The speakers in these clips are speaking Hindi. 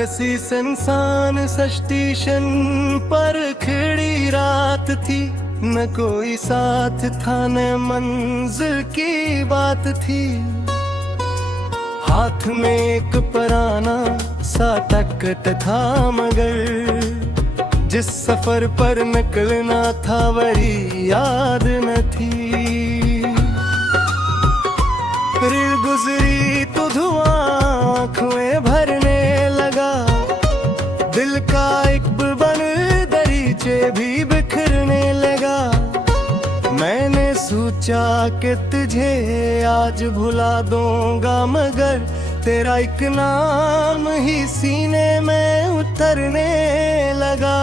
कैसी संसान स्टेशन पर खड़ी रात थी, न कोई साथ था न मंजिल की बात थी। हाथ में एक पुराना सा तख्त था, मगर जिस सफर पर निकलना था वही याद न थी। रेल गुजरी तो धुआं आँखें भरने लगा, दिल का एक बन दरीचे भी बिखरने लगा। मैंने सोचा कि तुझे आज भुला दूंगा, मगर तेरा एक नाम ही सीने में उतरने लगा।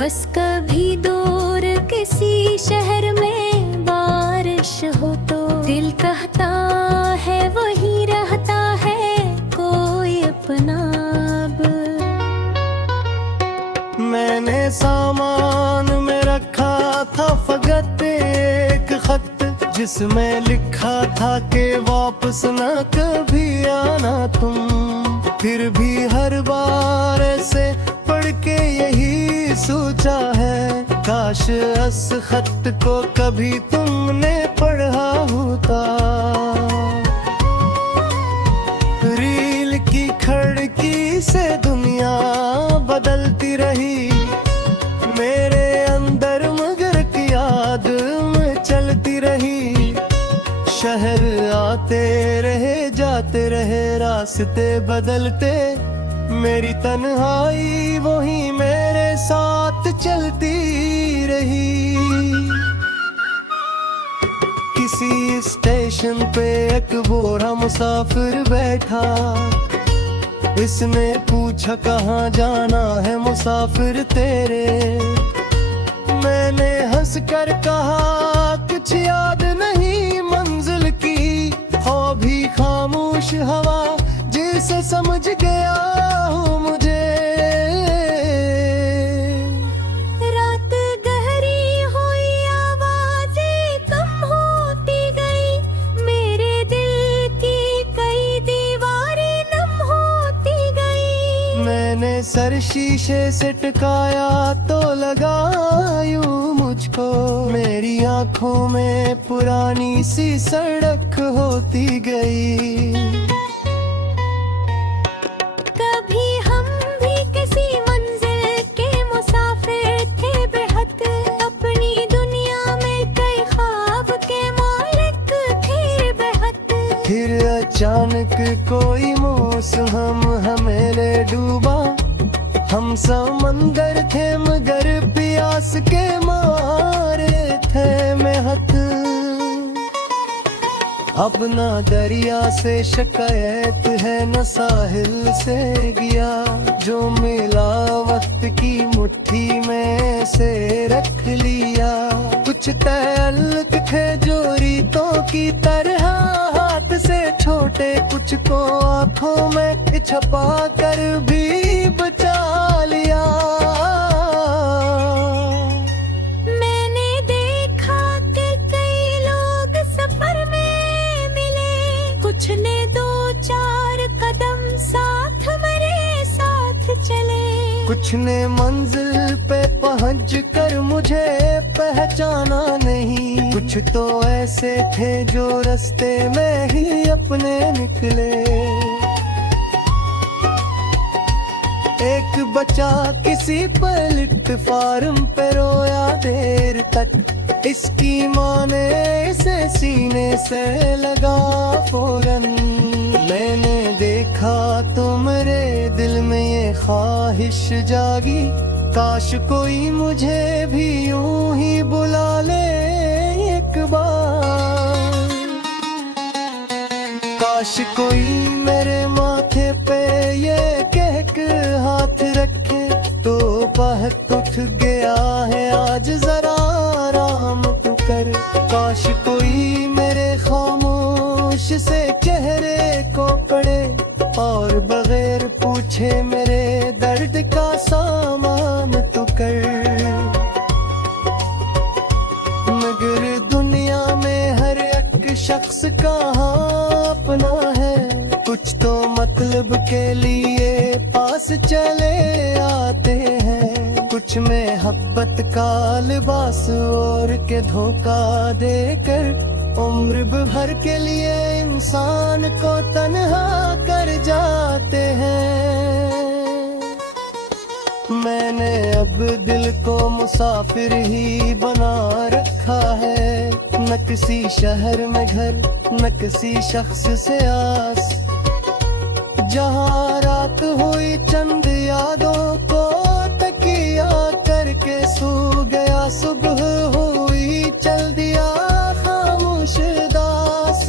बस कभी दूर किसी शहर में बारिश हो तो दिल कहता है वहीं रहता है कोई अपना अब। मैंने सामान में रखा था फकत एक खत, जिसमें लिखा था कि वापस न कभी आना तुम। फिर भी हर बार ऐसे पढ़ के यही सोचा है, काश इस खत को कभी तुमने पढ़ा होता। रील की खिड़की से दुनिया बदलती रही, मेरे अंदर मगर की याद में चलती रही। शहर आते रहे जाते रहे रास्ते बदलते, मेरी तन्हाई वही मेरे साथ चलती रही। किसी स्टेशन पे एक बूढ़ा मुसाफिर बैठा, इसने पूछा कहाँ जाना है मुसाफिर तेरे। मैंने हंसकर कहा कुछ याद नहीं मंजिल की, हो भी खामोश हवा जिसे समझ गया हूँ मुझे। रात गहरी हुई आवाजें कम होती गई, मेरे दिल की कई दीवारें नम होती गई। मैंने सर शीशे से टकाया तो लगा यूं मुझको, मेरी आंखों में पुरानी सी सड़क होती गई। कभी हम भी किसी मंजिल के मुसाफिर थे बेहद, अपनी दुनिया में कई ख्वाब के मालिक थे बेहद। फिर अचानक कोई मौसम हमें ले डूबा, हम समंदर थे मगर प्यास के मारे थे मेहत। अब ना दरिया से शिकायत है न साहिल से गया, जो मिला वक्त की मुट्ठी में से रख लिया। कुछ तल्लुक थे जो रीतों की तरह हाथ से छोटे, कुछ को आंखों में छुपा कर भी बचा लिया। मैंने देखा कि कई लोग सफर में मिले, कुछ ने दो चार कदम साथ मेरे साथ चले। कुछ ने मंजिल पे पहुंच कर मुझे पहचाना नहीं, कुछ तो ऐसे थे जो रास्ते में ही अपने निकले। एक बचा किसी प्लेटफार्म पे रोया देर तक, इसकी माँ ने इसे सीने से लगा फौरन। मैंने देखा तो मेरे दिल में ये ख्वाहिश जागी, काश कोई मुझे भी यूं ही बुला ले एक बार। काश कोई मेरे माथे पे ये कह के हाथ रखे, तो बहुत उठ गया है आज जरा और बगैर पूछे मेरे दर्द का सामान तू कर। मगर दुनिया में हर एक शख्स का अपना है, कुछ तो मतलब के लिए पास चले आते हैं, कुछ में मोहब्बत का लिबास और के धोखा देकर उम्र भर के लिए इंसान को तन्हा कर जाते हैं। मैंने अब दिल को मुसाफिर ही बना रखा है, न किसी शहर में घर न किसी शख्स से आस। जहाँ रात हुई चंद यादों को तकिया करके सो गया, सुबह हुई चल दिया खामोश दास।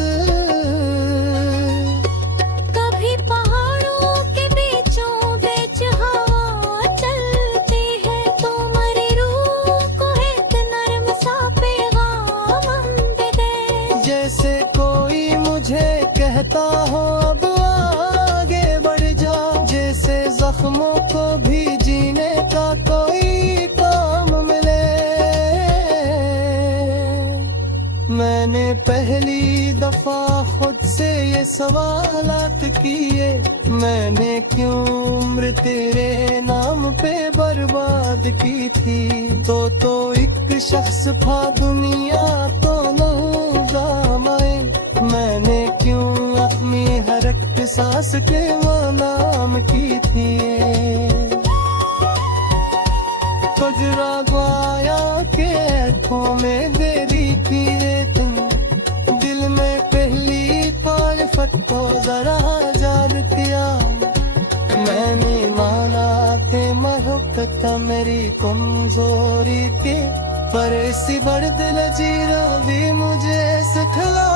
कभी पहाड़ों के बीचों बीच हवा चलती है, तुम्हारी रूह को एक नरम सा पैगाम हम दे दे। जैसे कोई मुझे कहता हो अब आगे बढ़ जा, जैसे जख्मों को भी जीने का कोई काम मिले। मैंने पहली दफा खुद से ये सवालात किए, मैंने क्यों उम्र तेरे नाम पे बर्बाद की थी। तो एक शख्स था दुनिया तो नौजामाए, मैंने क्यों अपनी हर एक सांस के नाम की थी। बजरा गाया के आँखों में देरी की रे तुम, दिल में पहली पाल फटको जरा याद किया। मैंने माना के मोहब्बत मेरी कमजोरी के, पर इसी बड़ दिल जीरो भी मुझे सिखला